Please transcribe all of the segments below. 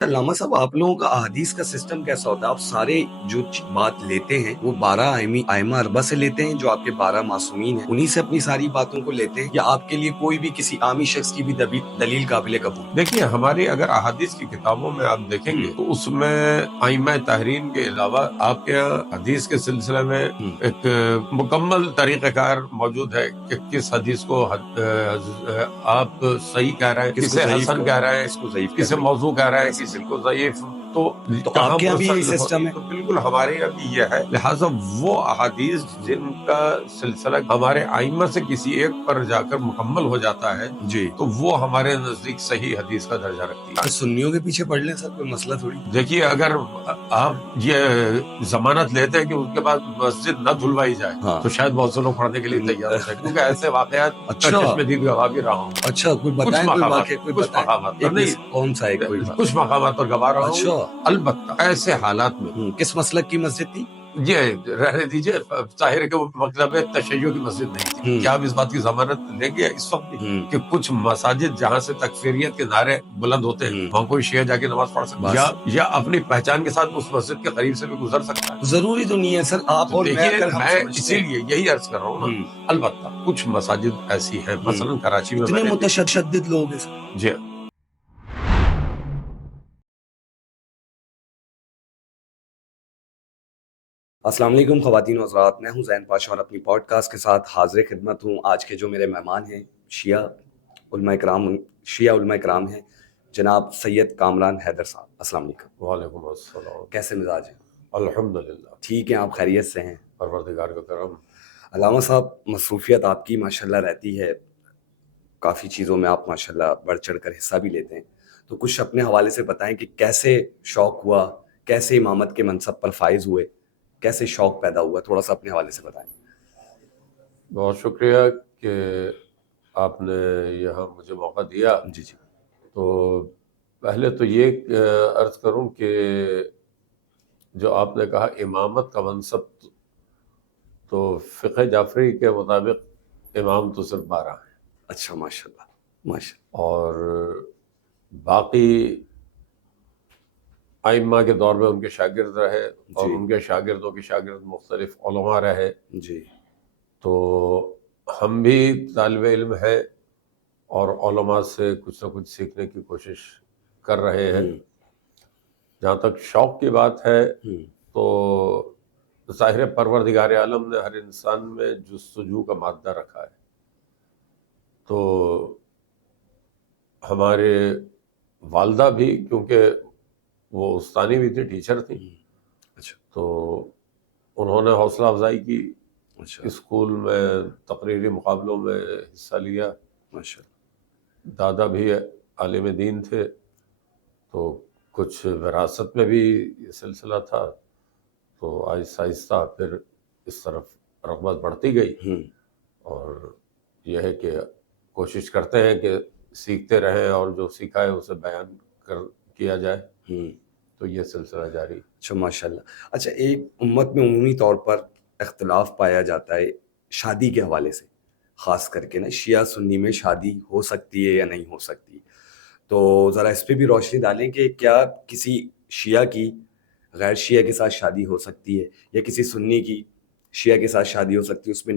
علامہ صاحب، آپ لوگوں کا احادیث کا سسٹم کیسا ہوتا ہے؟ آپ سارے جو بات لیتے ہیں وہ 12 ائمہ اربعہ سے لیتے ہیں، جو آپ کے 12 معصومین ہیں انہی سے اپنی ساری باتوں کو لیتے ہیں، یا آپ کے لیے کوئی بھی کسی عامی شخص کی بھی دلیل قابل قبول؟ دیکھیے، ہماری اگر احادیث کی کتابوں میں آپ دیکھیں گے تو اس میں ائمہ تحرین کے علاوہ آپ کے یہاں حدیث کے سلسلے میں ایک مکمل طریقہ کار موجود ہے کہ کس حدیث کو آپ صحیح کہہ رہے ہیں، کسے حسن کہہ رہے ہیں، کسے موضوع کہہ رہے ہیں، کسی کو ضعیف، تو آپ کے یہاں بھی یہی سسٹم ہے؟ تو بالکل ہمارے یہاں بھی یہ ہے۔ لہٰذا وہ احادیث جن کا سلسلہ ہمارے ائمہ سے کسی ایک پر جا کر مکمل ہو جاتا ہے جی، تو وہ ہمارے نزدیک صحیح حدیث کا درجہ رکھتی ہے۔ تو سنیوں کے پیچھے پڑھ لیں سر، کوئی مسئلہ تھوڑی۔ دیکھیے، اگر آپ یہ ضمانت لیتے ہیں کہ ان کے بعد مسجد نہ دھلوائی جائے تو شاید بہت سے لوگ پڑھنے کے لیے تیار ہوتے ہیں، کیونکہ ایسے واقعات کا چشم دید گواہ بھی رہا ہوں۔ اچھا، کوئی بتائیں، کوئی واقعہ، کوئی کچھ بتائیں، مقامات پر نہیں، کون سا ہے کوئی بات؟ کچھ مقامات پر گواہ رہا ہوں۔ اچھا، البتہ ایسے حالات میں کس مسلک کی مسجد تھی؟ یہ رہنے دیجیے، ظاہر ہے کہ وہ مطلب تشیع کی مسجد نہیں تھی۔ کیا آپ اس بات کی ضمانت لیں گے اس وقت بھی کہ کچھ مساجد جہاں سے تکفیریت کے نعرے بلند ہوتے ہیں وہاں کوئی شیعہ جا کے نماز پڑھ سکتا ہے یا اپنی پہچان کے ساتھ اس مسجد کے قریب سے بھی گزر سکتا ہے؟ ضروری تو نہیں ہے سر، آپ اور دیکھیے، میں میں اسی لیے یہی عرض کر رہا ہوں نا، البتہ کچھ مساجد ایسی ہیں، مثلا کراچی میں اتنے متشدد لوگ ہیں سر؟ جی السلام علیکم خواتین و حضرات، میں ہوں زین پاشا اور اپنی پوڈ کاسٹ کے ساتھ حاضر خدمت ہوں۔ آج کے جو میرے مہمان ہیں شیعہ علماء کرام ہیں، جناب سید کامران حیدر صاحب۔ السلام علیکم۔ وعلیکم السلام۔ کیسے مزاج ہیں؟ الحمدللہ ٹھیک ہیں، آپ خیریت سے ہیں؟ پروردگار کا کرم۔ علامہ صاحب، مصروفیت آپ کی ماشاءاللہ رہتی ہے، کافی چیزوں میں آپ ماشاءاللہ بڑھ چڑھ کر حصہ بھی لیتے ہیں، تو کچھ اپنے حوالے سے بتائیں کہ کیسے شوق ہوا، کیسے امامت کے منصب پر فائز ہوئے، کیسے شوق پیدا ہوا، تھوڑا سا اپنے حوالے سے بتائیں۔ بہت شکریہ کہ آپ نے یہاں مجھے موقع دیا۔ جی جی۔ تو پہلے تو یہ عرض کروں کہ جو آپ نے کہا امامت کا منصب، تو فقہ جعفری کے مطابق امام تو صرف 12 ہیں۔ اچھا، ماشاءاللہ ماشاءاللہ۔ اور باقی ائمہ کے دور میں ان کے شاگرد رہے اور ان کے شاگردوں کے شاگرد مختلف علماء رہے۔ جی، تو ہم بھی طالب علم ہیں اور علماء سے کچھ نہ کچھ سیکھنے کی کوشش کر رہے ہیں۔ جہاں تک شوق کی بات ہے تو ظاہر پروردگار عالم نے ہر انسان میں جستجو کا مادہ رکھا ہے، تو ہمارے والدہ بھی، کیونکہ وہ استانی بھی تھی، ٹیچر تھی، تو انہوں نے حوصلہ افزائی کی، اسکول میں تقریری مقابلوں میں حصہ لیا۔ دادا بھی عالم دین تھے، تو کچھ وراثت میں بھی یہ سلسلہ تھا، تو آہستہ آہستہ پھر اس طرف رغبت بڑھتی گئی، اور یہ ہے کہ کوشش کرتے ہیں کہ سیکھتے رہیں اور جو سیکھا ہے اسے بیان کیا جائے، تو یہ سلسلہ جاری۔ اچھا، ماشاءاللہ۔ اچھا، ایک امت میں عمومی طور پر اختلاف پایا جاتا ہے شادی کے حوالے سے، خاص کر کے نا شیعہ سنی میں شادی ہو سکتی ہے یا نہیں ہو سکتی، تو ذرا اس پہ بھی روشنی ڈالیں کہ کیا کسی شیعہ کی غیر شیعہ کے ساتھ شادی ہو سکتی ہے، یا کسی سنی کی شیعہ کے ساتھ شادی ہو سکتی ہے، اس میں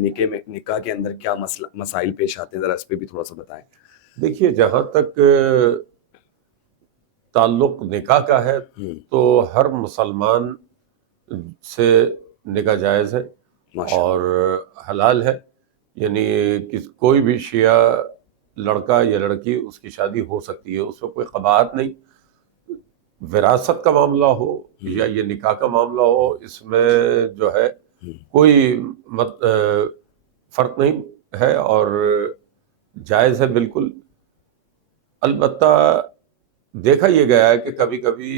نکاح کے اندر کیا مسائل پیش آتے ہیں، ذرا اس پہ بھی تھوڑا سا بتائیں۔ دیکھیے، جہاں تک تعلق نکاح کا ہے تو ہر مسلمان سے نکاح جائز ہے اور حلال ہے، یعنی کہ کوئی بھی شیعہ لڑکا یا لڑکی اس کی شادی ہو سکتی ہے، اس میں کوئی قباحت نہیں۔ وراثت کا معاملہ ہو یا یہ نکاح کا معاملہ ہو، اس میں جو ہے کوئی فرق نہیں ہے اور جائز ہے بالکل۔ البتہ دیکھا یہ گیا ہے کہ کبھی کبھی،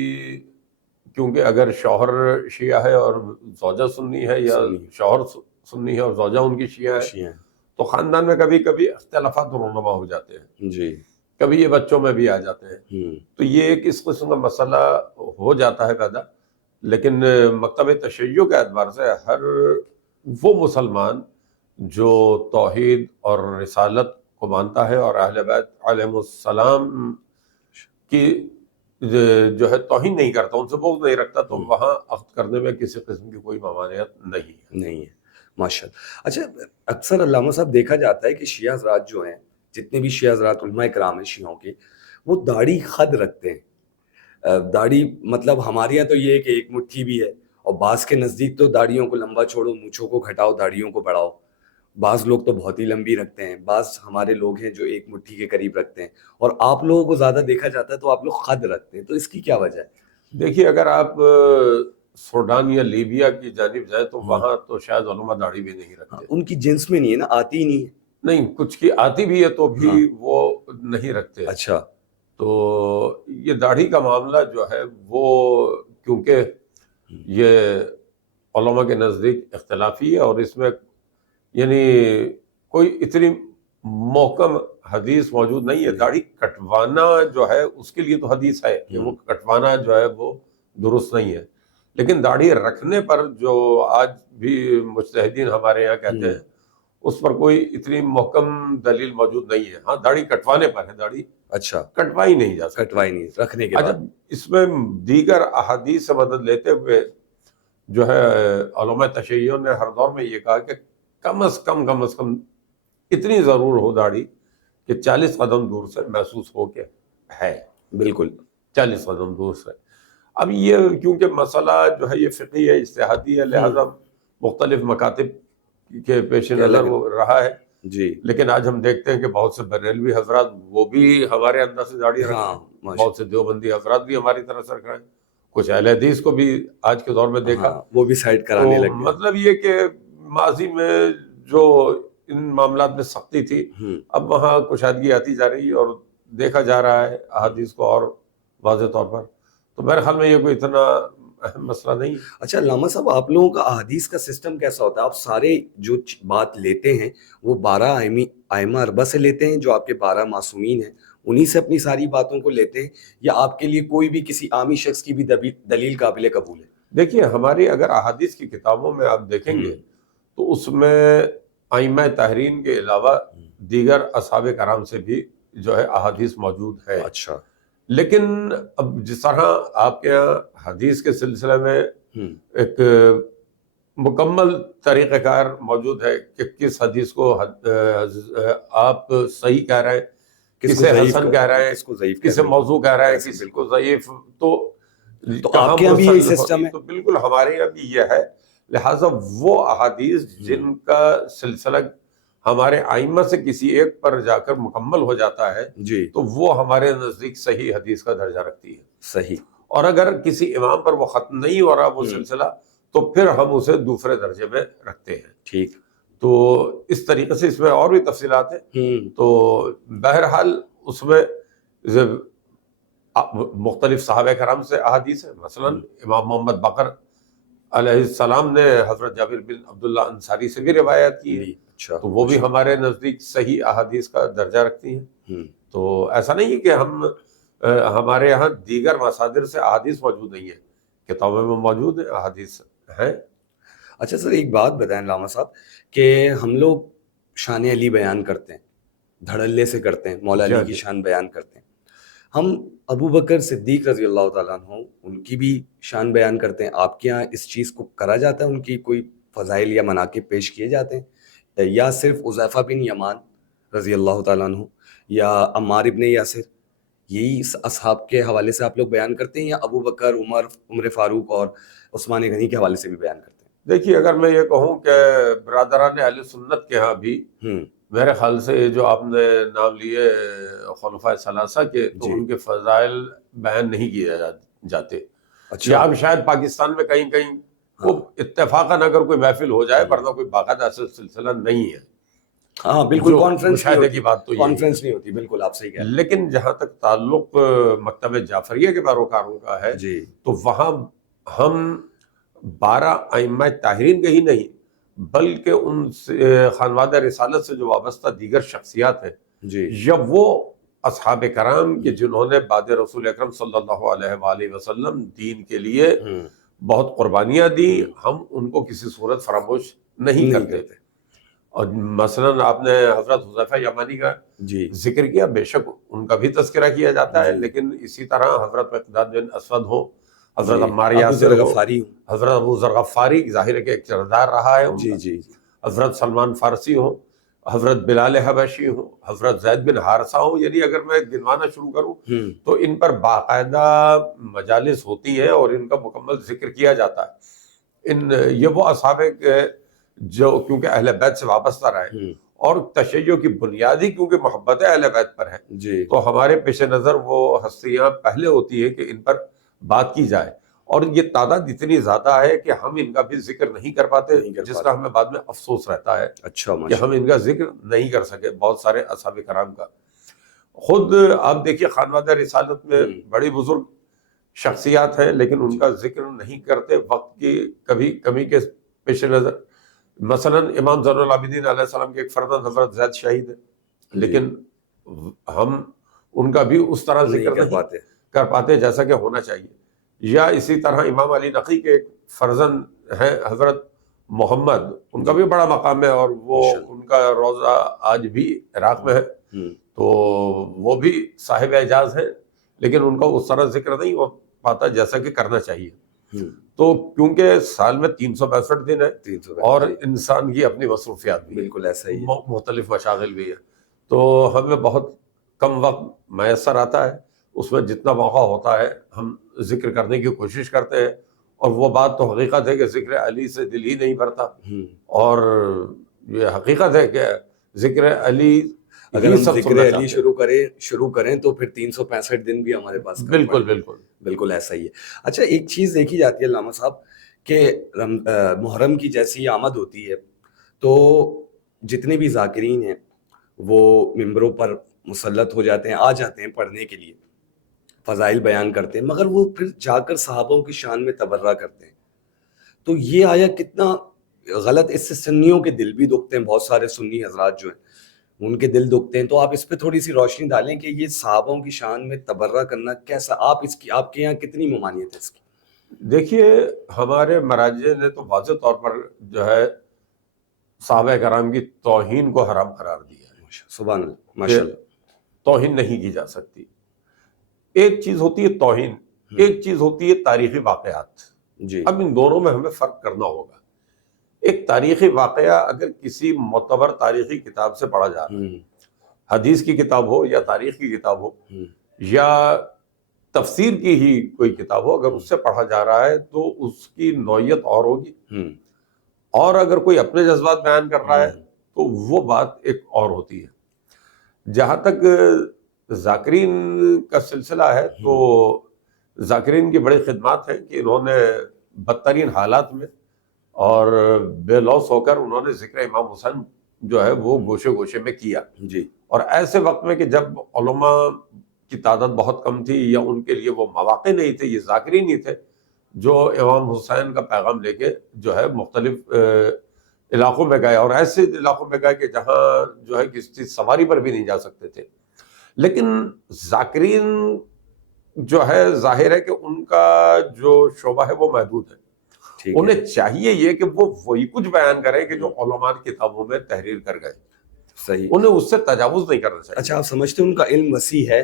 کیونکہ اگر شوہر شیعہ ہے اور زوجہ سنی ہے، یا شوہر سنی ہے اور زوجہ ان کی شیعہ ہے، تو خاندان میں کبھی کبھی اختلافات رونما ہو جاتے ہیں، جی، کبھی یہ بچوں میں بھی آ جاتے ہیں، تو یہ ایک اس قسم کا مسئلہ ہو جاتا ہے پیدا۔ لیکن مکتب تشیع کے اعتبار سے ہر وہ مسلمان جو توحید اور رسالت کو مانتا ہے اور اہل بیت علیہم السلام کی جو ہے توہین نہیں کرتا، ان سے بغض نہیں رکھتا، تو وہاں عقد کرنے میں کسی قسم کی کوئی ممانعت نہیں ہے۔ ماشاء اللہ۔ اچھا، اکثر علامہ صاحب دیکھا جاتا ہے کہ شیعہ حضرات جو ہیں، جتنے بھی شیعہ حضرات علماء کرام ہیں شیعوں کے، وہ داڑھی خد رکھتے ہیں۔ داڑھی مطلب ہمارے یہاں تو یہ ہے کہ ایک مٹھی بھی ہے، اور بعض کے نزدیک تو داڑھیوں کو لمبا چھوڑو، مونچھوں کو گھٹاؤ، داڑھیوں کو بڑھاؤ۔ بعض لوگ تو بہت ہی لمبی رکھتے ہیں، بعض ہمارے لوگ ہیں جو ایک مٹھی کے قریب رکھتے ہیں، اور آپ لوگوں کو زیادہ دیکھا جاتا ہے تو آپ لوگ خد رکھتے ہیں، تو اس کی کیا وجہ ہے؟ دیکھیے، اگر آپ سوڈان یا لیبیا کی جانب جائیں تو وہاں تو شاید علماء داڑھی بھی نہیں رکھتے، ان کی جنس میں نہیں ہے نا، آتی ہی نہیں ہے۔ نہیں، کچھ کی آتی بھی ہے تو بھی وہ نہیں رکھتے۔ اچھا، تو یہ داڑھی کا معاملہ جو ہے وہ کیونکہ یہ علماء کے نزدیک اختلافی ہے، اور اس میں یعنی کوئی اتنی محکم حدیث موجود نہیں ہے۔ داڑھی کٹوانا جو ہے اس کے لیے تو حدیث ہے کہ وہ کٹوانا جو ہے وہ درست نہیں ہے، لیکن داڑھی رکھنے پر جو آج بھی مجتہدین ہمارے یہاں کہتے ہیں، اس پر کوئی اتنی محکم دلیل موجود نہیں ہے۔ ہاں، داڑھی کٹوانے پر ہے، داڑھی اچھا، کٹوائی نہیں جا سکتی، کٹوائی نہیں رکھنے کے اچھا، بعد۔ اس میں دیگر احادیث سے مدد لیتے ہوئے جو ہے علماء تشیعوں نے ہر دور میں یہ کہا کہ کم از کم اتنی ضرور ہو داڑھی کہ 40 قدم دور سے محسوس ہو کے ہے، بالکل 40 قدم دور سے۔ اب یہ کیونکہ مسئلہ جو ہے یہ فقہی ہے، اجتہادی ہے، لہذا مختلف مکاتب کے پیش نظر وہ رہا ہے جی، لیکن آج ہم دیکھتے ہیں کہ بہت سے بریلوی حضرات وہ بھی ہمارے اندر سے داڑھی رکھ رہے ہیں، بہت سے دیوبندی حضرات بھی ہماری طرح سے رکھ رہے ہیں، کچھ اہل حدیث کو بھی آج کے دور میں دیکھا، وہ بھی سائڈ کرانے لگ گئے۔ مطلب یہ کہ ماضی میں جو ان معاملات میں سختی تھی، اب وہاں کشادگی آتی جا رہی ہے اور دیکھا جا رہا ہے احادیث کو اور واضح طور پر، تو میرے خیال میں یہ کوئی اتنا اہم مسئلہ نہیں۔ اچھا علامہ صاحب، آپ لوگوں کا احادیث کا سسٹم کیسا ہوتا ہے؟ آپ سارے جو بات لیتے ہیں وہ 12 ائمہ اربعہ سے لیتے ہیں، جو آپ کے 12 معصومین ہیں، انہی سے اپنی ساری باتوں کو لیتے ہیں، یا آپ کے لیے کوئی بھی کسی عامی شخص کی بھی دلیل قابل قبول ہے؟ دیکھیے، ہماری اگر احادیث کی کتابوں میں آپ دیکھیں گے تو اس میں ائمہ تحرین کے علاوہ دیگر اصحاب کرام سے بھی جو ہے احادیث موجود ہے۔ اچھا، لیکن اب جس طرح آپ کے یہاں حدیث کے سلسلے میں ایک مکمل طریقہ کار موجود ہے کہ کس حدیث کو آپ صحیح کہہ رہے ہیں، کسے حسن کہہ رہے ہیں، کسے موضوع کہہ رہے ہیں، کسی کو ضعیف، تو آپ کے یہاں بھی یہی سسٹم ہے؟ تو بالکل ہمارے یہاں بھی یہ ہے، لہٰذا وہ احادیث جن کا سلسلہ ہمارے ائمہ سے کسی ایک پر جا کر مکمل ہو جاتا ہے جی، تو وہ ہمارے نزدیک صحیح حدیث کا درجہ رکھتی ہے۔ صحیح۔ اور اگر کسی امام پر وہ ختم نہیں ہو رہا وہ سلسلہ، تو پھر ہم اسے دوسرے درجے میں رکھتے ہیں۔ ٹھیک۔ تو اس طریقے سے اس میں اور بھی تفصیلات ہیں، تو بہرحال اس میں مختلف صحابہ کرام سے احادیث ہیں، مثلا امام محمد باقر علیہ السلام نے حضرت جابر بن عبداللہ انصاری سے بھی روایت کی ہے، تو وہ بھی ہمارے نزدیک صحیح احادیث کا درجہ رکھتی ہیں۔ تو ایسا نہیں ہے کہ ہمارے یہاں دیگر مصادر سے احادیث موجود نہیں ہیں، کتابوں میں موجود ہیں، احادیث ہیں۔ اچھا سر، ایک بات بتائیں علامہ صاحب کہ ہم لوگ شان علی بیان کرتے ہیں، دھڑلے سے کرتے ہیں، مولا علی کی شان بیان کرتے ہیں، ہم ابو بکر صدیق رضی اللہ تعالیٰ عنہ ان کی بھی شان بیان کرتے ہیں، آپ کے یہاں اس چیز کو کرا جاتا ہے؟ ان کی کوئی فضائل یا مناقب پیش کیے جاتے ہیں، یا صرف حذیفہ بن یمان رضی اللہ تعالیٰ عنہ یا عمار ابن یاسر، یہی اصحاب کے حوالے سے آپ لوگ بیان کرتے ہیں، یا ابو بکر، عمر فاروق اور عثمان غنی کے حوالے سے بھی بیان کرتے ہیں؟ دیکھیے، اگر میں یہ کہوں کہ برادران اہل سنت کے ہاں بھی میرے خیال سے جو آپ نے نام لیے خلفائے ثلاثہ کے، تو ان کے فضائل بیان نہیں کیے جاتے، یا اب شاید پاکستان میں کہیں کہیں وہ اتفاقاً اگر کوئی محفل ہو جائے، ورنہ کوئی باقاعدہ سلسلہ نہیں ہے۔ ہاں بالکل، مشاہدے کی بات تو کانفرنس نہیں ہوتی، بالکل آپ صحیح کہہ رہے ہیں۔ لیکن جہاں تک تعلق مکتب جعفریہ کے پیروکاروں کا ہے تو وہاں ہم 12 ائمہ طاہرین کے ہی نہیں بلکہ ان سے خانوادہ رسالت سے جو وابستہ دیگر شخصیات ہیں، یا وہ اصحاب کرام کہ جنہوں نے بعد رسول اکرم صلی اللہ علیہ وآلہ وسلم دین کے لیے بہت قربانیاں دی، ہم ان کو کسی صورت فراموش نہیں کرتے۔ اور مثلاً آپ نے حضرت حذیفہ یمانی کا جی ذکر کیا، بے شک ان کا بھی تذکرہ کیا جاتا ہے، جی لیکن اسی طرح حضرت مقداد بن اسود ہو، حضرت جی عمار ابو یاسر ذر ہو، غفاری ہوں. حضرت ابو ذر غفاری، ظاہر ہے کہ ایک کردار رہا ہے ان جی کا، جی جی حضرت سلمان فارسی ہو، حضرت بلال حبشی ہو، حضرت زید بن حارثہ ہو، یعنی اگر میں گنوانا شروع کروں تو ان پر باقاعدہ مجالس ہوتی ہیں اور ان کا مکمل ذکر کیا جاتا ہے. یہ وہ اصحاب جو کیونکہ اہل بیت سے وابستہ رہے اور تشیع کی بنیادی کیونکہ محبت اہل بیت پر ہے، جی تو ہمارے پیش نظر وہ ہستیاں پہلے ہوتی ہے کہ ان پر بات کی جائے، اور یہ تعداد اتنی زیادہ ہے کہ ہم ان کا بھی ذکر نہیں کر پاتے، جس کا ہمیں بعد میں افسوس رہتا ہے اچھا کہ ہم ان کا ذکر نہیں کر سکے بہت سارے اصحاب کرام کا. خود آپ دیکھیے خانوادہ رسالت میں بڑی بزرگ شخصیات ہیں لیکن ان کا ذکر نہیں کرتے وقت کی کبھی کمی کے پیش نظر. مثلا امام زین العابدین علیہ السلام کے ایک فرزند حضرت زید شہید ہے، لیکن ہم ان کا بھی اس طرح ذکر نہیں کر پاتے جیسا کہ ہونا چاہیے. یا اسی طرح امام علی نقی کے ایک فرزند ہیں حضرت محمد، ان کا بھی بڑا مقام ہے اور وہ ان کا روضہ آج بھی عراق میں ہے، تو وہ بھی صاحب اعجاز ہیں، لیکن ان کا اس طرح ذکر نہیں ہو پاتا جیسا کہ کرنا چاہیے. تو کیونکہ سال میں 362 دن ہے اور انسان کی اپنی مصروفیات بھی بالکل ایسا ہی مختلف مشاغل بھی ہے، تو ہمیں بہت کم وقت میسر آتا ہے، اس میں جتنا موقع ہوتا ہے ہم ذکر کرنے کی کوشش کرتے ہیں. اور وہ بات تو حقیقت ہے کہ ذکر علی سے دل ہی نہیں بھرتا، اور یہ حقیقت ہے کہ ذکر علی اگر ہم ذکر علی شروع کریں تو پھر 365 دن بھی ہمارے پاس بالکل بالکل بالکل ایسا ہی ہے. اچھا ایک چیز دیکھی جاتی ہے علامہ صاحب کہ محرم کی جیسی آمد ہوتی ہے تو جتنے بھی ذاکرین ہیں وہ ممبروں پر مسلط ہو جاتے ہیں، آ جاتے ہیں پڑھنے کے لیے، فضائل بیان کرتے ہیں، مگر وہ پھر جا کر صحابوں کی شان میں تبرہ کرتے ہیں. تو یہ آیا کتنا غلط، اس سے سنیوں کے دل بھی دکھتے ہیں، بہت سارے سنی حضرات جو ہیں ان کے دل دکھتے ہیں. تو آپ اس پہ تھوڑی سی روشنی ڈالیں کہ یہ صحابوں کی شان میں تبرہ کرنا کیسا، آپ کے یہاں کتنی ممانعت ہے اس کی؟ دیکھیے ہمارے مراجع نے تو واضح طور پر جو ہے صحابہ کرام کی توہین کو حرام قرار دیا ہے. سبحان اللہ، ماشاء اللہ. توہین نہیں کی جا سکتی. ایک چیز ہوتی ہے توہین، ایک چیز ہوتی ہے تاریخی واقعات. جی اب ان دونوں میں ہمیں فرق کرنا ہوگا. ایک تاریخی واقعہ اگر کسی معتبر تاریخی کتاب سے پڑھا جا رہا ہے، حدیث کی کتاب ہو یا تاریخ کی کتاب ہو یا تفسیر کی ہی کوئی کتاب ہو، اگر اس سے پڑھا جا رہا ہے تو اس کی نوعیت اور ہوگی، اور اگر کوئی اپنے جذبات بیان کر رہا ہے تو وہ بات ایک اور ہوتی ہے. جہاں تک ذاکرین کا سلسلہ ہے تو ذاکرین کی بڑی خدمات ہیں کہ انہوں نے بدترین حالات میں اور بے لوث ہو کر انہوں نے ذکر امام حسین جو ہے وہ گوشے گوشے میں کیا. جی اور ایسے وقت میں کہ جب علماء کی تعداد بہت کم تھی یا ان کے لیے وہ مواقع نہیں تھے، یہ ذاکرین ہی تھے جو امام حسین کا پیغام لے کے جو ہے مختلف علاقوں میں گئے، اور ایسے علاقوں میں گئے کہ جہاں جو ہے کسی سواری پر بھی نہیں جا سکتے تھے. لیکن ذاکرین جو ہے ظاہر ہے کہ ان کا جو شعبہ ہے وہ محدود ہے. انہیں چاہیے یہ کہ وہ وہی کچھ بیان کریں کہ جو علماء کی کتابوں میں تحریر کر گئے. صحیح. انہیں اس سے تجاوز نہیں کرنا چاہیے. اچھا آپ سمجھتے ہیں ان کا علم وسیع ہے؟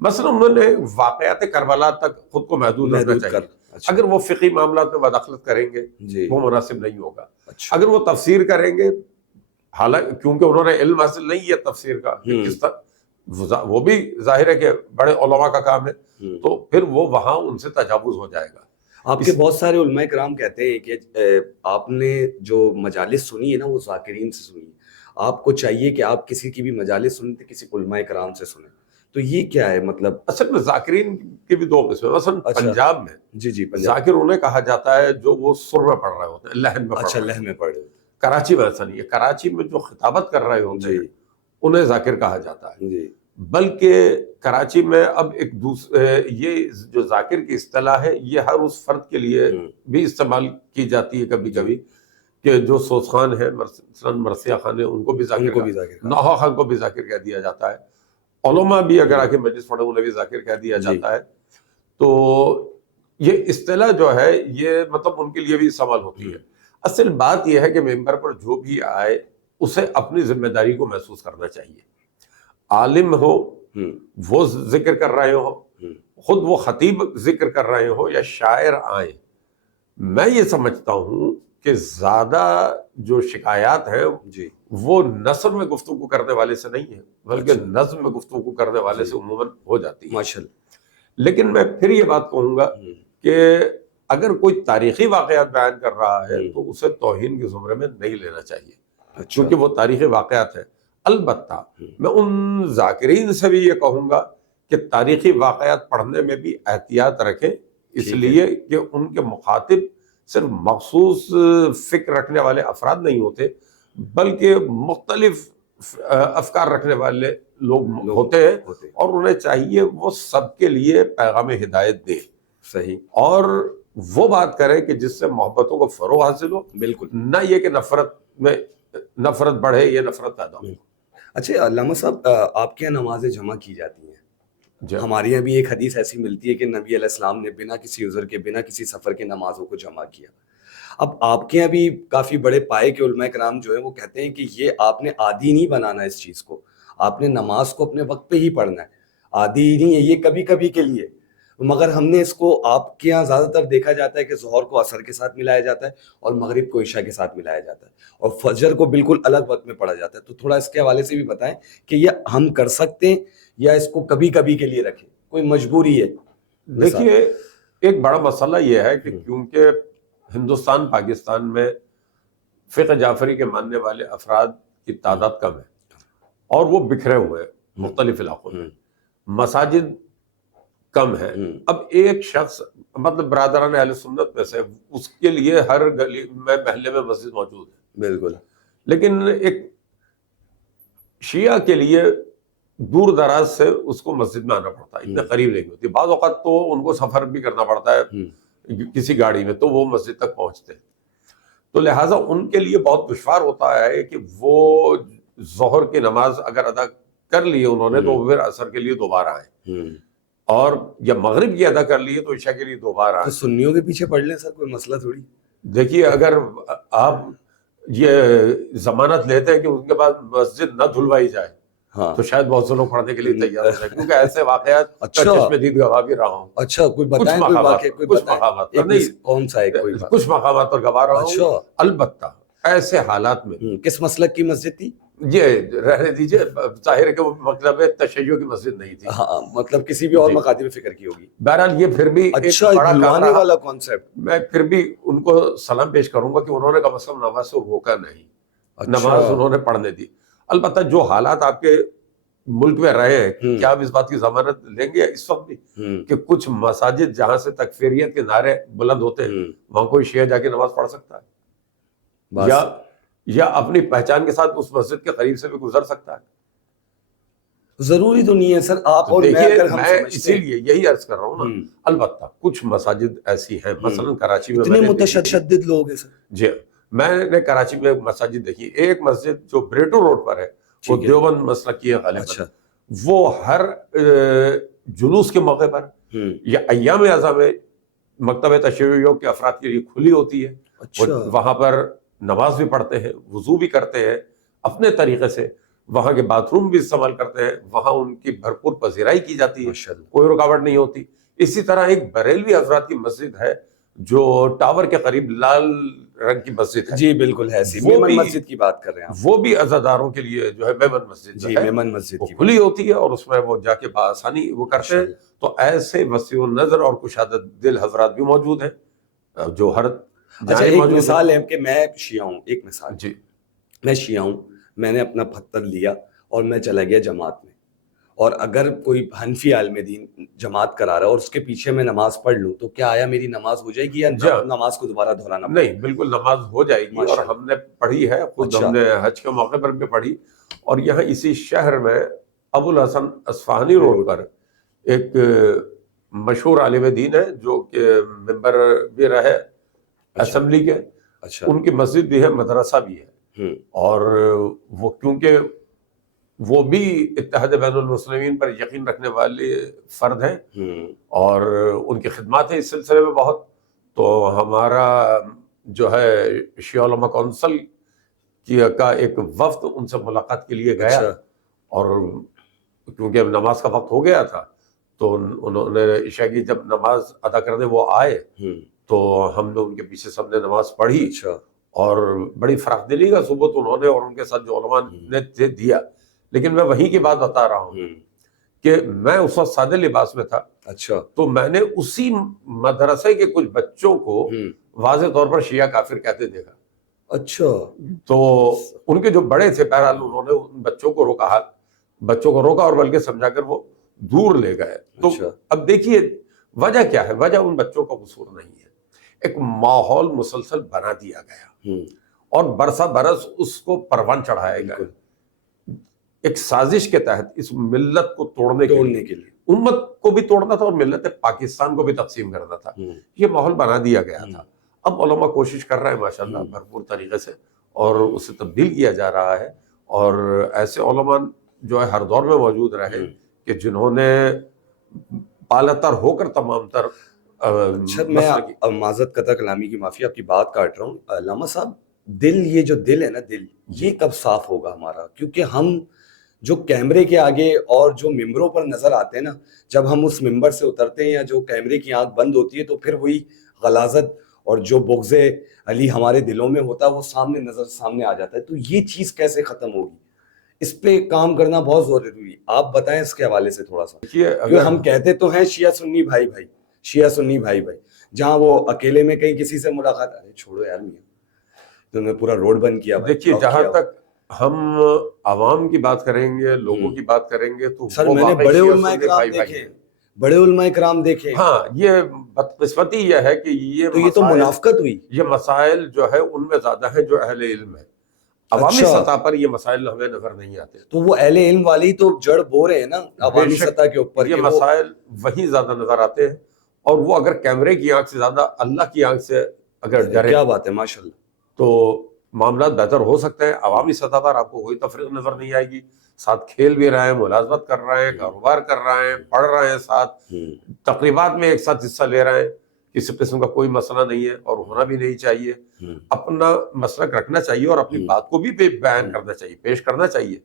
مثلا انہوں نے واقعات کربلا تک خود کو محدود رکھنا چاہیے. اگر وہ فقہی معاملات میں مداخلت کریں گے وہ مناسب نہیں ہوگا. اگر وہ تفسیر کریں گے، حالانکہ کیونکہ انہوں نے علم حاصل نہیں ہے تفسیر کا کس طرح، وہ بھی ظاہر ہے کہ بڑے علماء کا کام ہے، تو پھر وہ وہاں ان سے تجاوز ہو جائے گا. آپ کے بہت سارے علماء کرام کہتے ہیں کہ آپ نے جو مجالس سنی ہے نا وہ ذاکرین سے سنی ہے، آپ کو چاہیے کہ آپ کسی کی بھی مجالس سنیں تو کسی علماء کرام سے سنیں. تو یہ کیا ہے مطلب؟ اصل میں ذاکرین کی بھی دو قسمیں. مثلا پنجاب میں جی ذاکر انہیں کہا جاتا ہے جو وہ سر میں پڑھ رہے ہوتے ہیں، لہن میں. اچھا لہن میں پڑھ رہے ہوتے ہیں. کراچی میں ایسا نہیں ہے. کراچی میں جو خطابت کر رہے ہوتے ہیں انہیں ذاکر کہا جاتا ہے. بلکہ کراچی میں اب ایک دوسرے یہ جو ذاکر کی اصطلاح ہے یہ ہر اس فرد کے لیے بھی استعمال کی جاتی ہے کبھی کبھی، کہ جو سوز خان ہے مثلا مرثیہ خان ہے ان کو بھی ذاکر، نوحہ خان کو بھی ذاکر کہہ دیا جاتا ہے. علماء بھی اگر آ کے مجلس پڑھے انہیں بھی ذاکر کہہ دیا جاتا ہے. تو یہ اصطلاح جو ہے یہ مطلب ان کے لیے بھی استعمال ہوتی ہے. اصل بات یہ ہے کہ ممبر پر جو بھی آئے اسے اپنی ذمہ داری کو محسوس کرنا چاہیے. عالم ہو وہ ذکر کر رہے ہو, خود وہ خطیب ذکر کر رہے ہو یا شاعر آئیں, میں یہ سمجھتا ہوں کہ زیادہ جو شکایات ہیں وہ نثر میں گفتگو کرنے والے سے نہیں ہے, بلکہ نظم میں گفتگو کرنے والے سے عموماً ہو جاتی ہے. ماشاءاللہ. لیکن میں پھر یہ بات کہوں گا کہ اگر کوئی تاریخی واقعات بیان کر رہا ہے تو اسے توہین کے زمرے میں نہیں لینا چاہیے, کیونکہ وہ تاریخی واقعات ہیں. البتہ میں ان ذاکرین سے بھی یہ کہوں گا کہ تاریخی واقعات پڑھنے میں بھی احتیاط رکھیں, اس لیے کہ ان کے مخاطب صرف مخصوص فکر رکھنے والے افراد نہیں ہوتے, بلکہ مختلف افکار رکھنے والے لوگ ہوتے ہیں, اور انہیں چاہیے وہ سب کے لیے پیغام ہدایت دے. صحیح. اور وہ بات کرے کہ جس سے محبتوں کو فروغ حاصل ہو, بالکل, نہ یہ کہ نفرت بڑھے یا نفرت پیدا ہو. اچھا علامہ صاحب, آپ کے یہاں نمازیں جمع کی جاتی ہیں, ہمارے یہاں بھی ایک حدیث ایسی ملتی ہے کہ نبی علیہ السلام نے بنا کسی عذر کے, بنا کسی سفر کے نمازوں کو جمع کیا. اب آپ کے یہاں بھی کافی بڑے پائے کے علماء کرام جو ہیں وہ کہتے ہیں کہ یہ آپ نے عادی نہیں بنانا اس چیز کو, آپ نے نماز کو اپنے وقت پہ ہی پڑھنا ہے, عادی نہیں ہے یہ کبھی کبھی کے لیے. مگر ہم نے اس کو, آپ کے یہاں زیادہ تر دیکھا جاتا ہے کہ ظہر کو عصر کے ساتھ ملایا جاتا ہے اور مغرب کو عشاء کے ساتھ ملایا جاتا ہے, اور فجر کو بالکل الگ وقت میں پڑھا جاتا ہے. تو تھوڑا اس کے حوالے سے بھی بتائیں کہ یہ ہم کر سکتے ہیں یا اس کو کبھی کبھی کے لیے رکھیں, کوئی مجبوری ہے؟ دیکھیے, ایک بڑا مسئلہ یہ ہے کہ کیونکہ ہندوستان پاکستان میں فقہ جعفری کے ماننے والے افراد کی تعداد کم ہے اور وہ بکھرے ہوئے ہیں مختلف علاقوں میں, مساجد کم ہے. اب ایک شخص مطلب برادران اہل سنت میں سے, اس کے لیے ہر گلی میں محلے میں مسجد موجود ہے, بالکل, لیکن ایک شیعہ کے لیے دور دراز سے اس کو مسجد میں آنا پڑتا ہے, اتنے قریب نہیں ہوتی. بعض اوقات تو ان کو سفر بھی کرنا پڑتا ہے کسی گاڑی میں, تو وہ مسجد تک پہنچتے ہیں. تو لہٰذا ان کے لیے بہت دشوار ہوتا ہے کہ وہ ظہر کی نماز اگر ادا کر لی انہوں نے تو پھر عصر کے لیے دوبارہ آئیں, اور یا مغرب کی ادا کر لیے تو عشاء کے لیے دوبارہ آئیں. سنیوں کے پیچھے پڑھ لیں سر, کوئی مسئلہ تھوڑی. دیکھیے, اگر آپ یہ ضمانت لیتے ہیں کہ ان کے بعد مسجد نہ دھلوائی جائے تو شاید بہت سے لوگ پڑھنے کے لیے تیار ہو جائیں, کیونکہ ایسے واقعات کا چشم دید گواہ بھی رہا ہوں. اچھا, کوئی بتائیں کوئی واقعہ, کچھ مقامات پر نہیں, کون سا ہے, کچھ مقامات پر گواہ رہا ہوں. البتہ ایسے حالات میں کس مسلک کی مسجد تھی یہ رہنے دیجیے, ظاہر ہے کہ وہ مطلب تشیع کی مسجد نہیں تھی, ہاں مطلب کسی بھی اور مکاتب فکر کی ہوگی. بہرحال یہ پھر بھی اچھا دھلوانے والا کانسیپٹ. میں پھر بھی ان کو سلام پیش کروں گا کہ انہوں نے کم از کم نماز سے روکا نہیں, نماز انہوں نے پڑھنے دی. البتہ جو حالات آپ کے ملک میں رہے ہیں, کیا آپ اس بات کی ضمانت لیں گے اس وقت بھی کہ کچھ مساجد جہاں سے تکفیریت کے نعرے بلند ہوتے ہیں وہاں کوئی شیعہ جا کے نماز پڑھ سکتا ہے, یا اپنی پہچان کے ساتھ اس مسجد کے قریب سے بھی گزر سکتا ہے؟ ضروری تو نہیں ہے سر. آپ اور میں اسی لیے یہی عرض کر رہا ہوں نا. البتہ کچھ مساجد ایسی ہیں, مثلا کراچی میں اتنے متشدد لوگ ہیں سر. جی, میں نے کراچی میں مساجد دیکھی. ایک مسجد جو بریٹو روڈ پر ہے وہ دیوبند مسلک کی ہے غالباً, وہ ہر جلوس کے موقع پر یا ایام اعظم میں مکتبہ تشیع کے افراد کے لیے کھلی ہوتی ہے. وہاں پر نماز بھی پڑھتے ہیں, وضو بھی کرتے ہیں اپنے طریقے سے, وہاں کے باتھ روم بھی استعمال کرتے ہیں, وہاں ان کی بھرپور پذیرائی کی جاتی ہے, کوئی رکاوٹ نہیں ہوتی. اسی طرح ایک بریلوی حضرات کی مسجد ہے جو ٹاور کے قریب لال رنگ کی مسجد ہے. جی بالکل ہے, میمن مسجد کی بات کر رہے ہیں. وہ بھی عزاداروں کے لیے جو ہے میمن مسجد جی, میمن مسجد وہ کھلی ہوتی ہے اور اس میں وہ جا کے بآسانی وہ کرتے ہیں. تو ایسے وسیع النظر اور کشادہ دل حضرات بھی موجود ہیں جو ہر ایک مثال ہے کہ میں شیعہ ہوں, ایک مثال, جی میں شیعہ ہوں, میں نے اپنا پتھر لیا اور میں چلا گیا جماعت میں, اور اگر کوئی حنفی عالم دین جماعت کرا رہا ہے اور اس کے پیچھے میں نماز پڑھ لوں تو کیا آیا میری نماز ہو جائے گی یا نماز کو دوبارہ دہرانا؟ نہیں, بالکل نماز ہو جائے گی, اور ہم نے پڑھی ہے خود, ہم نے حج کے موقع پر بھی پڑھی. اور یہاں اسی شہر میں ابو الحسن اصفہانی روڈ پر ایک مشہور عالم دین ہے جو کہ ممبر بھی رہے اسمبلی کے, ان کی مسجد بھی ہے, مدرسہ بھی ہے, اور وہ کیونکہ وہ بھی اتحاد بین المسلمین پر یقین رکھنے والے فرد ہیں اور ان کی خدمات ہیں اس سلسلے میں بہت. تو ہمارا جو ہے شیعہ علماء کونسل کا ایک وفد ان سے ملاقات کے لیے گیا، اور کیونکہ اب نماز کا وقت ہو گیا تھا تو انہوں نے عشاء کی جب نماز ادا کرنے وہ آئے تو ہم نے ان کے پیچھے سب نے نماز پڑھی، اور بڑی فراخ دلی کا ثبوت انہوں نے اور ان کے ساتھ جو علماء نے دیا. لیکن میں وہیں کی بات بتا رہا ہوں کہ میں اس وقت سادے لباس میں تھا. اچھا. تو میں نے اسی مدرسے کے کچھ بچوں کو واضح طور پر شیعہ کافر کہتے دیکھا. اچھا. تو ان کے جو بڑے تھے بہرحال انہوں نے ان بچوں کو روکا اور بلکہ سمجھا کر وہ دور لے گئے. تو اب دیکھیے وجہ کیا ہے. وجہ ان بچوں کا قصور نہیں ہے، ایک ماحول مسلسل بنا دیا گیا اور برسا برس اس کو پروان چڑھایا گیا ایک سازش کے تحت اس ملت کو توڑنے کے لیے. امت کو بھی توڑنا تھا اور ملت پاکستان کو بھی تقسیم کرنا تھا. یہ ماحول بنا دیا گیا تھا. اب علماء کوشش کر رہے ہیں ماشاءاللہ بھرپور طریقے سے اور اسے تبدیل کیا جا رہا ہے. اور ایسے علماء جو ہے ہر دور میں موجود رہے کہ جنہوں نے بالا تر ہو کر تمام تر. اچھا میں معذرت قطع کلامی کی معافی، آپ کی بات کاٹ رہا ہوں. علامہ صاحب دل، یہ جو دل ہے نا، دل یہ کب صاف ہوگا ہمارا؟ کیونکہ ہم جو کیمرے کے آگے اور جو ممبروں پر نظر آتے ہیں نا، جب ہم اس ممبر سے اترتے ہیں یا جو کیمرے کی آنکھ بند ہوتی ہے تو پھر وہی غلاظت اور جو بغض علی ہمارے دلوں میں ہوتا ہے وہ سامنے آ جاتا ہے. تو یہ چیز کیسے ختم ہوگی؟ اس پہ کام کرنا بہت ضروری ہے. آپ بتائیں اس کے حوالے سے تھوڑا سا. کیونکہ ہم کہتے تو ہیں شیعہ سنی بھائی بھائی، شیعہ سنی بھائی بھائی، جہاں وہ اکیلے میں کہیں کسی سے ملاقات، ارے چھوڑو یار میاں، تو نے پورا روڈ بند کیا. دیکھیے جہاں تک ہم عوام کی بات کریں گے، لوگوں کی بات کریں گے تو سر میں نے بڑے علماء کرام دیکھے، بڑے علماء کرام دیکھے. ہاں یہ بدقسمتی یہ ہے کہ یہ تو منافقت ہوئی. یہ مسائل جو ہے ان میں زیادہ ہیں جو اہل علم ہے. عوامی سطح پر یہ مسائل ہمیں نظر نہیں آتے. تو وہ اہل علم والی تو جڑ بو رہے ہیں نا عوامی سطح کے اوپر. یہ مسائل وہیں زیادہ نظر آتے ہیں اور وہ اگر کیمرے کی آنکھ سے زیادہ اللہ کی آنکھ سے اگر ڈرے، کیا بات ہے ماشاءاللہ، تو معاملات بہتر ہو سکتے ہیں. عوامی سطح پر آپ کو کوئی تفریق نظر نہیں آئے گی. ساتھ کھیل بھی رہے ہیں، ملازمت کر رہے ہیں، کاروبار کر رہے ہیں، پڑھ رہے ہیں، ساتھ تقریبات میں ایک ساتھ حصہ لے رہے ہیں. کسی قسم کا کوئی مسئلہ نہیں ہے اور ہونا بھی نہیں چاہیے. اپنا مسلک رکھنا چاہیے اور اپنی بات کو بھی بیان کرنا چاہیے، پیش کرنا چاہیے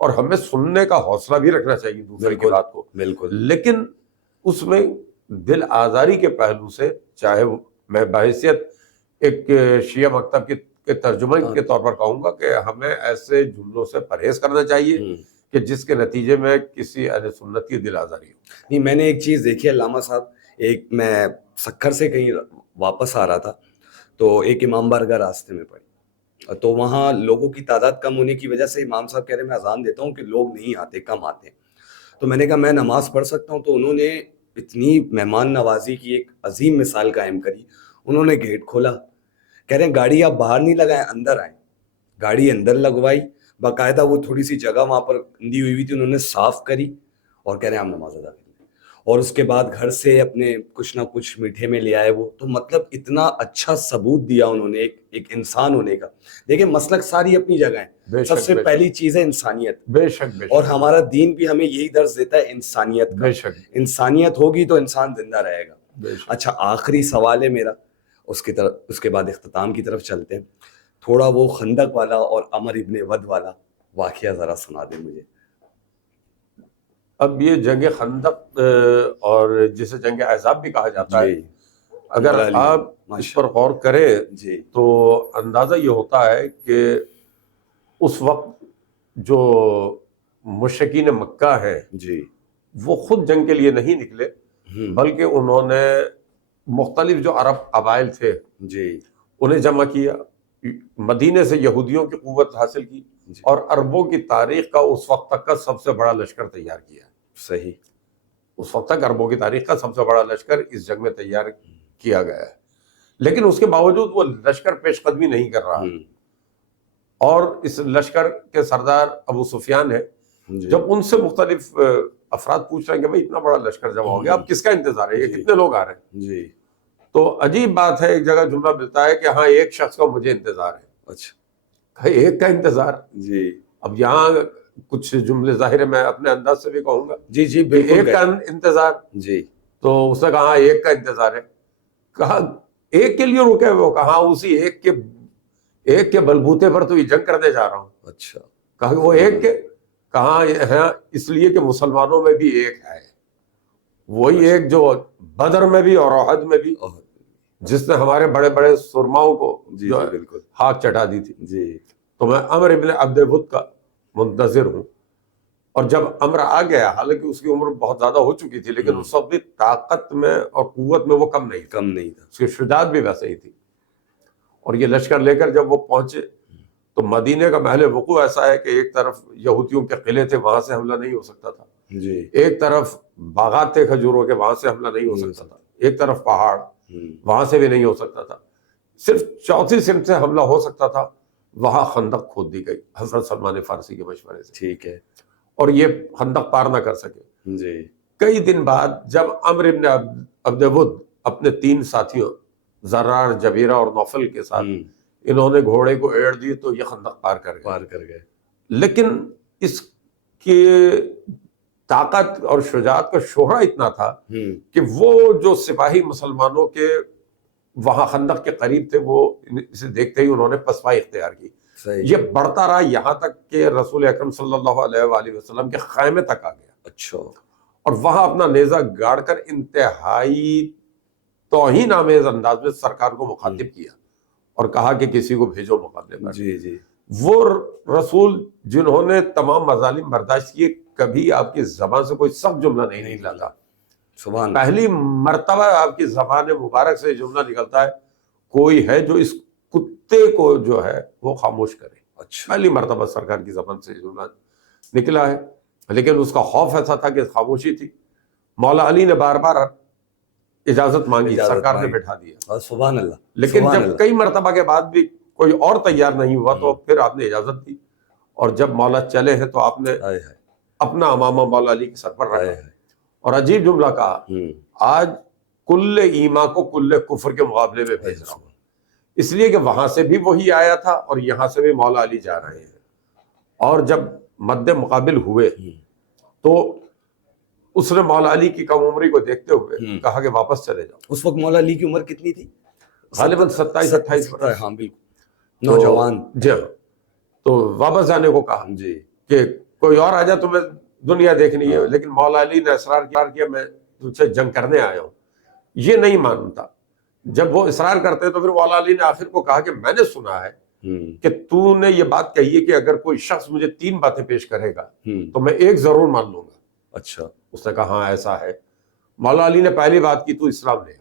اور ہمیں سننے کا حوصلہ بھی رکھنا چاہیے دوسرے کی بات کو. بالکل. لیکن اس میں دل آزاری کے پہلو سے، چاہے میں بحیثیت ایک شیعہ مکتب کے ترجمہ کے طور پر کہوں گا کہ ہمیں ایسے جملوں سے پرہیز کرنا چاہیے کہ جس کے نتیجے میں کسی اہل سنت کی دل آزاری ہو. نہیں، میں نے ایک چیز دیکھی علامہ صاحب، ایک میں سکھر سے کہیں واپس آ رہا تھا تو ایک امام بارگاہ راستے میں پڑی، تو وہاں لوگوں کی تعداد کم ہونے کی وجہ سے امام صاحب کہہ رہے میں اذان دیتا ہوں کہ لوگ نہیں آتے، کم آتے ہیں. تو میں نے کہا میں نماز پڑھ سکتا ہوں؟ تو انہوں نے اتنی مہمان نوازی کی ایک عظیم مثال قائم کری. انہوں نے گیٹ کھولا، کہہ رہے ہیں گاڑی آپ باہر نہیں لگائیں، اندر آئیں. گاڑی اندر لگوائی، باقاعدہ وہ تھوڑی سی جگہ وہاں پر اندھی ہوئی تھی انہوں نے صاف کری اور کہہ رہے ہیں ہم نماز ادا کریں. اور اس کے بعد گھر سے اپنے کچھ نہ کچھ میٹھے میں لے آئے وہ. تو مطلب اتنا اچھا ثبوت دیا انہوں نے ایک انسان ہونے کا. دیکھیں مسلک ساری اپنی جگہ ہیں، سب سے پہلی چیز ہے انسانیت. بے شک اور ہمارا دین بھی ہمیں یہی درس دیتا ہے انسانیت کا. بے شک انسانیت ہوگی تو انسان زندہ رہے گا. اچھا آخری سوال ہے میرا، اس کے بعد اختتام کی طرف چلتے ہیں. تھوڑا وہ خندق والا اور عمر ابن ود والا واقعہ ذرا سنا دیں مجھے. اب یہ جنگ خندق اور جسے جنگ احزاب بھی کہا جاتا ہے، اگر آپ اس پر غور کریں تو اندازہ یہ ہوتا ہے کہ اس وقت جو مشرکین مکہ ہیں وہ خود جنگ کے لیے نہیں نکلے، بلکہ انہوں نے مختلف جو عرب قبائل تھے انہیں جمع کیا، مدینے سے یہودیوں کی قوت حاصل کی اور عربوں کی تاریخ کا اس وقت تک کا سب سے بڑا لشکر تیار کیا. صحیح، اس وقت تک عربوں کی تاریخ کا سب سے بڑا لشکر اس جنگ میں تیار کیا گیا ہے. لیکن اس کے باوجود وہ لشکر پیش قدمی نہیں کر رہا، اور اس لشکر کے سردار ابو سفیان ہے. جب ان سے مختلف افراد پوچھ رہے ہیں کہ بھائی اتنا بڑا لشکر جمع ہو گیا، اب کس کا انتظار ہے، یہ کتنے لوگ آ رہے ہیں، تو عجیب بات ہے، ایک جگہ جملہ ملتا ہے کہ ہاں ایک شخص کا مجھے انتظار ہے. اچھا، ایک کا انتظار. اب یہاں کچھ جملے ظاہر ہے میں اپنے انداز سے بھی کہوں گا، ایک کا انتظار. تو اس نے کہا ایک کا انتظار ہے. کہا ایک کے لیے رکے وہ، کہا اسی ایک کے بلبوتے پر تو یہ جنگ کرنے جا رہا ہوں. اچھا. کہا کہ وہ ایک کے کہاں ہے؟ اس لیے کہ مسلمانوں میں بھی ایک ہے، وہی ایک جو بدر میں بھی اور احد میں بھی، جس نے ہمارے بڑے بڑے سرماؤں کو جو بالکل ہاتھ چٹا دی تھی. جی. تو میں عمر ابن عبد ود کا منتظر ہوں. اور جب عمر آ گیا، حالانکہ اس کی عمر بہت زیادہ ہو چکی تھی، لیکن اس وقت بھی طاقت میں اور قوت میں وہ کم نہیں تھا، اس کی شجاعت بھی ویسے ہی تھی. اور یہ لشکر لے کر جب وہ پہنچے تو مدینے کا محل وقوع ایسا ہے کہ ایک طرف یہودیوں کے قلعے تھے، وہاں سے حملہ نہیں ہو سکتا تھا. ایک طرف باغات تھے کھجوروں کے، وہاں سے حملہ نہیں ہو سکتا تھا. ایک طرف پہاڑ، وہاں سے بھی نہیں ہو سکتا تھا. صرف چوتھی سمت سے حملہ ہو سکتا تھا، وہاں خندق کھود دی گئی حضرت سلمان فارسی کے مشورے سے. ٹھیک ہے. اور یہ خندق پار نہ کر سکے. کئی دن بعد جب عمر ابن عبد ود اپنے 3 ساتھیوں زرار، جبیرہ اور نوفل کے ساتھ انہوں نے گھوڑے کو ایڑ دی تو یہ خندق پار کر گئے. لیکن اس کی طاقت اور شجاعت کا شہرہ اتنا تھا کہ وہ جو سپاہی مسلمانوں کے وہاں خندق کے قریب تھے، وہ اسے دیکھتے ہی انہوں نے پسپائی اختیار کی. یہ بڑھتا رہا یہاں تک کہ رسول اکرم صلی اللہ علیہ وآلہ وسلم کے خیمے تک آ گیا. اچھا. اور وہاں اپنا نیزہ گاڑ کر انتہائی توہین آمیز انداز میں سرکار کو مخاطب کیا اور کہا کہ کسی کو بھیجو مقابلے پر. وہ رسول جنہوں نے تمام مظالم برداشت کیے، کبھی آپ کی زبان سے کوئی سخت جملہ نہیں نکلا تھا. پہلی مرتبہ آپ کی زبان مبارک سے جملہ نکلتا ہے، کوئی ہے جو اس کتے کو جو ہے وہ خاموش کرے. پہلی مرتبہ سرکار کی زبان سے جملہ نکلا ہے. لیکن اس کا خوف ایسا تھا کہ خاموشی تھی. مولا علی نے بار بار اجازت مانگی، سرکار نے بٹھا دیا. سبحان اللہ. لیکن جب کئی مرتبہ کے بعد بھی کوئی اور تیار نہیں ہوا تو پھر آپ نے اجازت دی. اور جب مولا چلے ہیں تو آپ نے اپنا امامہ مولا علی کے سر پر رکھا اور عجیب جملہ کہا، آج کل ایمان کو کل کفر کے مقابلے میں بھیج رہا ہوں. اس لیے کہ وہاں سے بھی وہی آیا تھا اور یہاں سے بھی مولا علی جا رہے ہیں. اور جب مد مقابل ہوئے تو اس نے مولا علی کی کم عمری کو دیکھتے ہوئے کہا کہ واپس چلے جاؤ. اس وقت مولا علی کی عمر کتنی تھی؟ غالباً 27-28 برس. ہاں بالکل نوجوان. جی. تو واپس جانے کو کہا کہ کوئی اور آ جا، تمہیں دنیا دیکھنی ہے. لیکن مولا علی نے اصرار کیا میں تجھ سے جنگ کرنے آیا ہوں. یہ نہیں مانتا. جب وہ اصرار کرتے تو پھر مولا علی نے آخر کو کہا کہ میں نے سنا ہے کہ تو نے یہ بات کہی ہے کہ اگر کوئی شخص مجھے 3 باتیں پیش کرے گا تو میں ایک ضرور مان لوں گا. اچھا. اس نے کہا ہاں ایسا ہے. مولا علی نے پہلی بات کی، تو اسلام لے.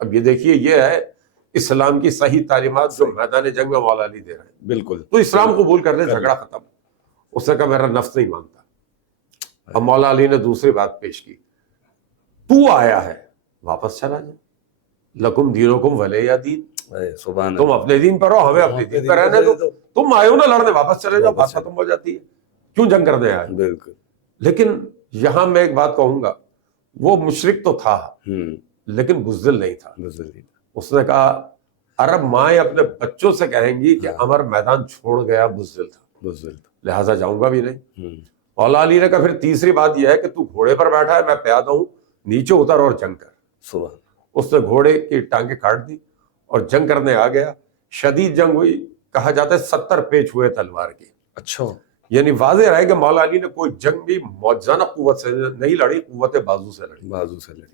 اب یہ دیکھیے، یہ ہے اسلام کی صحیح تعلیمات جو میدان جنگ میں مولا علی دے رہے ہیں. بالکل. تو اسلام قبول کر لے، جھگڑا ختم. اس نے کہا میرا نفس نہیں مانتا. اب مولا علی نے دوسری بات پیش کی، تو آیا ہے واپس چلا جا. لکم دینکم ولی دین. تم اپنے دین پر رہو، ہمیں اپنے دین پر رہنے دو. تم آئے ہو نا لڑنے، واپس چلے جاؤ، بات ختم ہو جاتی ہے. کیوں جنگ کرنے آئے؟ بالکل. لیکن یہاں میں ایک بات کہوں گا، وہ مشرک تو تھا لیکن بزدل نہیں تھا. اس نے کہا عرب مائیں اپنے بچوں سے کہیں گی کہ عمر میدان چھوڑ گیا، بزدل تھا، لہٰذا جاؤں گا بھی نہیں. مولا علی نے کہا پھر تیسری بات یہ ہے کہ تو گھوڑے پر بیٹھا ہے، میں پیادہ ہوں، نیچے اتر اور جنگ کر. اس نے گھوڑے کی ٹانگیں کاٹ دی اور جنگ کرنے آ گیا. شدید جنگ ہوئی، کہا جاتا ہے 70 پیچ ہوئے تلوار کے. اچھا. یعنی واضح رہے کہ مولا علی نے کوئی جنگ بھی معجزانہ قوت سے نہیں لڑی، قوت بازو سے لڑی.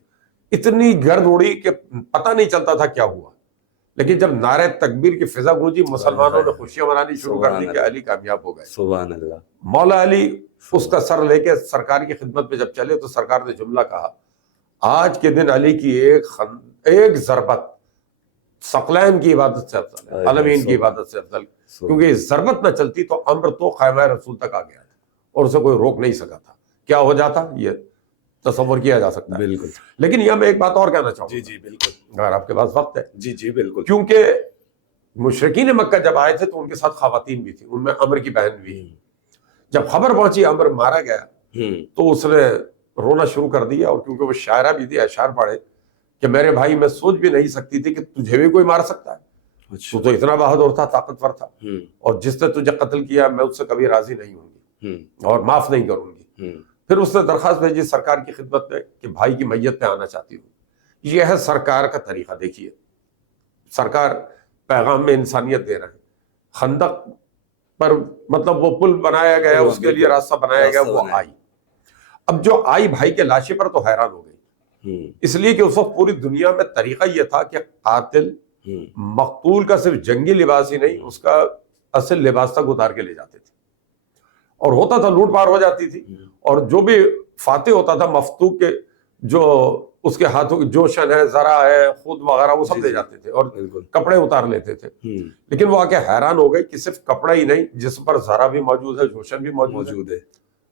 اتنی گرد اڑی کہ پتہ نہیں چلتا تھا کیا ہوا. لیکن جب نعرہ تکبیر کی فضا گونجی، مسلمانوں نے خوشیاں منانی شروع کر دی کہ علی کامیاب ہو گئے. سبحان اللہ. مولا علی اس کا سر لے کے سرکار کی خدمت میں جب چلے تو سرکار نے جملہ کہا، آج کے دن علی کی ایک ضربت ثقلین کی عبادت سے افضل ہے، عالمین کی عبادت سے افضل. کیونکہ یہ ضربت نہ چلتی تو امر تو خیمہ رسول تک آ گیا تھا اور اسے کوئی روک نہیں سکا تھا. کیا ہو جاتا یہ تصور کیا جا سکتا ہے. بالکل. لیکن یہاں میں ایک بات اور کہنا چاہوں گا. جی بالکل، اگر آپ کے پاس وقت ہے. جی بالکل. کیونکہ مشرکین مکہ جب آئے تھے تو ان کے ساتھ خواتین بھی تھیں، ان میں عمر کی بہن بھی. جب خبر پہنچی عمر مارا گیا تو اس نے رونا شروع کر دیا. اور کیونکہ وہ شاعرہ بھی تھی، اشعار پڑھے کہ میرے بھائی میں سوچ بھی نہیں سکتی تھی کہ تجھے بھی کوئی مار سکتا ہے. تو اتنا بہادر تھا، طاقتور تھا، اور جس نے تجھے قتل کیا میں اس سے کبھی راضی نہیں ہوں گی اور معاف نہیں کروں گی. پھر اس نے درخواست بھیجی سرکار کی خدمت میں کہ بھائی کی میت پہ آنا چاہتی ہوں. یہ ہے سرکار کا طریقہ. دیکھیے سرکار پیغام میں انسانیت دے رہے ہیں. خندق پر مطلب وہ پل بنایا گیا, اس کے لیے راستہ بنایا گیا, وہ آئی. اب جو آئی بھائی کے لاشے پر تو حیران ہو گئی, اس لیے کہ اس وقت پوری دنیا میں طریقہ یہ تھا کہ قاتل مقتول کا صرف جنگی لباس ہی نہیں, اس کا اصل لباس تک اتار کے لے جاتے تھے, اور ہوتا تھا لوٹ مار ہو جاتی تھی, اور جو بھی فاتح ہوتا تھا مفتوق کے جو اس کے ہاتھوں کی جوشن ہے, ذرا ہے, خود وغیرہ, وہ سب لے جاتے تھے اور کپڑے اتار لیتے تھے. لیکن وہ آ کے حیران ہو گئے کہ صرف کپڑا ہی نہیں, جس پر ذرا بھی موجود ہے, جوشن بھی موجود ہے.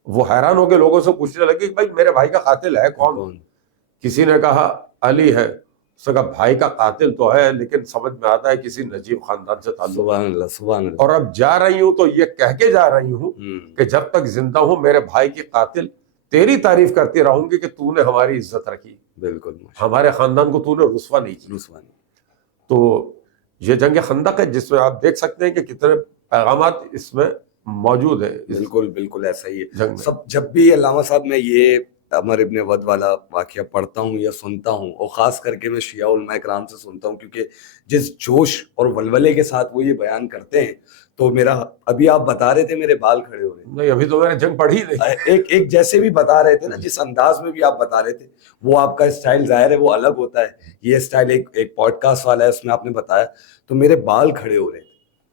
وہ حیران ہو کے لوگوں سے پوچھنے لگے کہ بھائی میرے بھائی کا قاتل ہے کون؟ کسی نے کہا علی ہے. اس نے کہا بھائی کا قاتل تو ہے, لیکن سمجھ میں آتا ہے کسی نجیب خاندان سے تعلق. سبحان اللہ, سبحان اللہ. اور اب جا رہی ہوں تو یہ کہہ کے جا رہی ہوں کہ جب تک زندہ ہوں میرے بھائی کی قاتل تیری تعریف کرتی رہوں گی کہ تو نے ہماری عزت رکھی, بالکل, ہمارے خاندان کو تو نے رسوا نہیں کی. تو یہ جنگ خندق ہے جس میں آپ دیکھ سکتے ہیں کہ کتنے پیغامات اس میں موجود ہے. بالکل بالکل ایسا ہی ہے. سب جب بھی علامہ صاحب میں یہ عمر ابن ود والا واقعہ پڑھتا ہوں یا سنتا ہوں, اور خاص کر کے میں شیعہ علماء کرام سے سنتا ہوں, کیونکہ جس جوش اور ولولے کے ساتھ وہ یہ بیان کرتے ہیں, تو میرا ابھی آپ بتا رہے تھے میرے بال کھڑے ہو رہے ہیں. نہیں, ابھی تو میں نے جنگ پڑھی نہیں. ایک جیسے بھی بتا رہے تھے نا, جس انداز میں بھی آپ بتا رہے تھے, وہ آپ کا اسٹائل ظاہر ہے وہ الگ ہوتا ہے. یہ اسٹائل ایک پوڈ کاسٹ والا ہے, اس میں آپ نے بتایا, تو میرے بال کھڑے ہو رہے ہیں,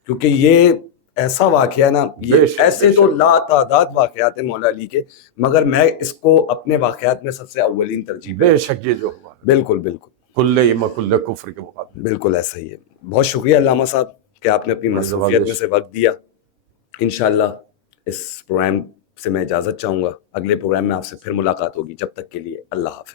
کیونکہ یہ ایسا واقعہ ہے نا, یہ ایسے تو لا تعداد واقعات ہیں مولا علی کے, مگر میں اس کو اپنے واقعات میں سب سے اولین ترجیح. بے شک یہ جو ہوا, بالکل بالکل, کل ایمان کل کفر کے مقابلے, بالکل ایسا ہی ہے. بہت شکریہ علامہ صاحب کہ آپ نے اپنی مصروفیت میں سے وقت دیا. انشاءاللہ اس پروگرام سے میں اجازت چاہوں گا, اگلے پروگرام میں آپ سے پھر ملاقات ہوگی. جب تک کے لیے اللہ حافظ.